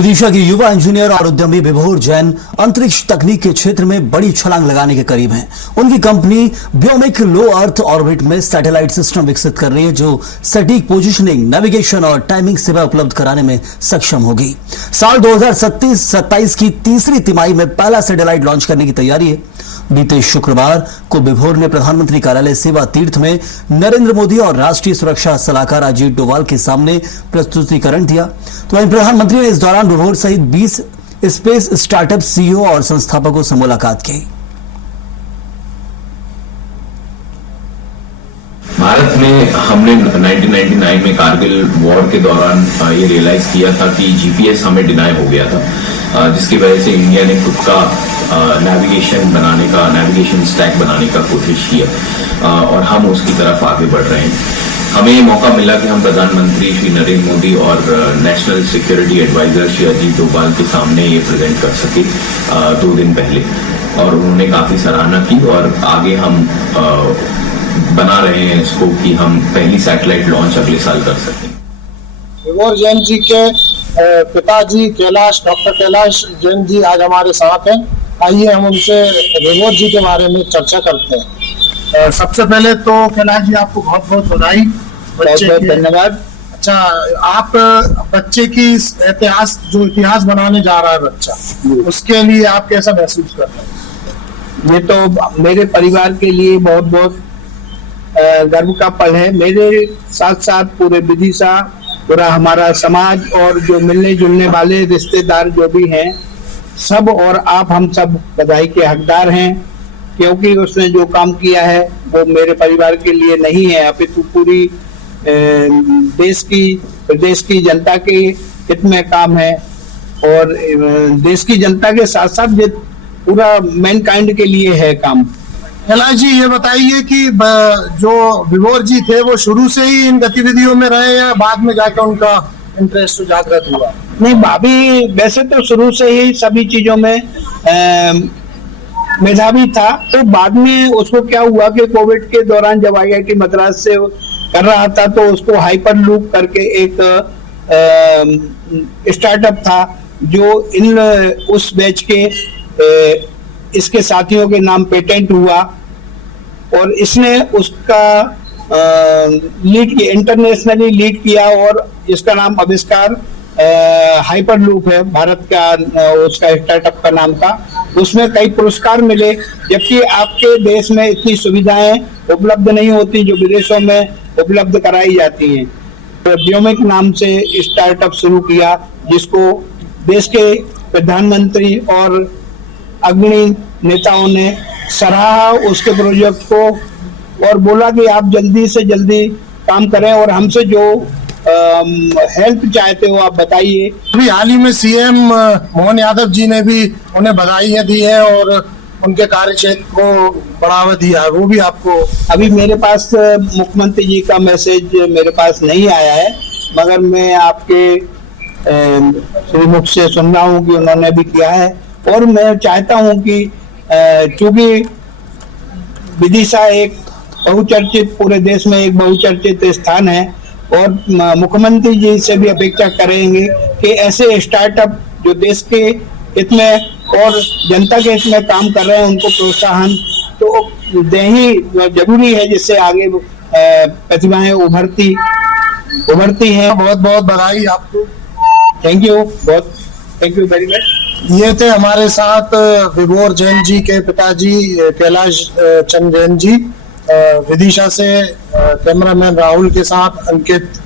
विदिशा की युवा इंजीनियर और उद्यमी विभोर जैन अंतरिक्ष तकनीक के क्षेत्र में बड़ी छलांग लगाने के करीब हैं। उनकी कंपनी बियोमिक लो अर्थ ऑर्बिट में सैटेलाइट सिस्टम विकसित कर रही है जो सटीक पोजीशनिंग, नेविगेशन और टाइमिंग सेवा उपलब्ध कराने में सक्षम होगी। साल 2027 की तीसरी तिमाही में पहला सैटेलाइट लॉन्च करने की तैयारी है। बीते शुक्रवार को विभोर ने प्रधानमंत्री कार्यालय सेवा तीर्थ में नरेंद्र मोदी और राष्ट्रीय सुरक्षा सलाहकार अजीत डोभाल के सामने प्रस्तुतिकरण दिया। तो वहीं प्रधानमंत्री ने इस दौरान विभोर सहित 20 स्पेस स्टार्टअप सीईओ और संस्थापकों से मुलाकात की। भारत में हमने 1999 में कारगिल वॉर के दौरान ये रियलाइज किया था कि जीपीएस हमें डिनाई हो गया था, जिसकी वजह से इंडिया ने खुद का नेविगेशन स्टैक बनाने का कोशिश किया और हम उसकी तरफ आगे बढ़ रहे हैं। हमें ये मौका मिला कि हम प्रधानमंत्री श्री नरेंद्र मोदी और national security adviser Shri Ajit Doval के सामने ये प्रेजेंट कर सके 2 दिन पहले, और उन्होंने काफी सराहना की और आगे हम बना रहे हैं इसको कि हम पहली सैटेलाइट लॉन्च अगले साल कर सकें। विभोर जैन जी के पिताजी डॉक्टर कैलाश जैन जी आज हमारे साथ हैं। आइए हम उनसे विभोर जी के बारे में चर्चा करते हैं। सबसे पहले तो कैलाश जी आपको बहुत बहुत बधाई, बहुत धन्यवाद। अच्छा, आप बच्चे की इतिहास बनाने जा रहा है बच्चा, उसके लिए आप कैसा महसूस कर रहे हैं? ये तो मेरे परिवार के लिए बहुत बहुत गर्व का पल है। मेरे साथ साथ पूरे विदिशा, पूरा हमारा समाज और जो मिलने जुलने वाले रिश्तेदार जो भी हैं सब, और आप हम सब बधाई के हकदार हैं, क्योंकि उसने जो काम किया है वो मेरे परिवार के लिए नहीं है, अपितु पूरी प्रदेश की जनता के हित में काम है और देश की जनता के साथ साथ पूरा मैनकाइंड के लिए है काम। कैलाश जी ये बताइए कि जो विभोर जी थे वो शुरू से ही इन गतिविधियों में रहे या बाद में जाकर उनका इंटरेस्ट जागृत हुआ? नहीं, भाभी वैसे तो शुरू से ही सभी चीजों में मेधावी था, तो बाद में उसको क्या हुआ कि कोविड के दौरान जब IIT मद्रास से कर रहा था तो उसको हाइपर लूप करके एक स्टार्टअप था जो उस बैच के इसके साथियों के नाम पेटेंट हुआ और इसने उसका लीड किया, इंटरनेशनली लीड किया, और इसका नाम आविष्कार हाइपर लूप है, भारत का उसका स्टार्टअप का नाम था। उसमें कई पुरस्कार मिले, जबकि आपके देश में इतनी सुविधाएं उपलब्ध नहीं होती जो विदेशों में उपलब्ध कराई जाती हैं। तो बियोमिक नाम से स्टार्टअप शुरू किया, जिसको देश के प्रधानमंत्री और अग्रणी नेताओं ने सराहा उसके प्रोजेक्ट को और बोला कि आप जल्दी से जल्दी काम करें और हमसे जो हेल्प चाहते हो आप बताइए। अभी हाल ही में सीएम मोहन यादव जी ने भी उन्हें बधाइयां दी है और उनके कार्य क्षेत्र को बढ़ावा दिया है, वो भी आपको? अभी मेरे पास मुख्यमंत्री जी का मैसेज मेरे पास नहीं आया है, मगर मैं आपके श्रीमुख से सुन रहा हूँ कि उन्होंने भी किया है। और मैं चाहता हूं कि चूंकि विदिशा एक बहुचर्चित, पूरे देश में एक बहुचर्चित स्थान है, और मुख्यमंत्री जी से भी अपेक्षा करेंगे कि ऐसे स्टार्टअप जो देश के हित में और जनता के हित में काम कर रहे हैं उनको प्रोत्साहन तो देना जरूरी है, जिससे आगे प्रतिभाएं उभरती हैं। बहुत बहुत बधाई आपको। Thank you very much. ये थे हमारे साथ विभोर जैन जी के पिताजी कैलाश चंद जैन जी। विदिशा से कैमरामैन राहुल के साथ अंकित।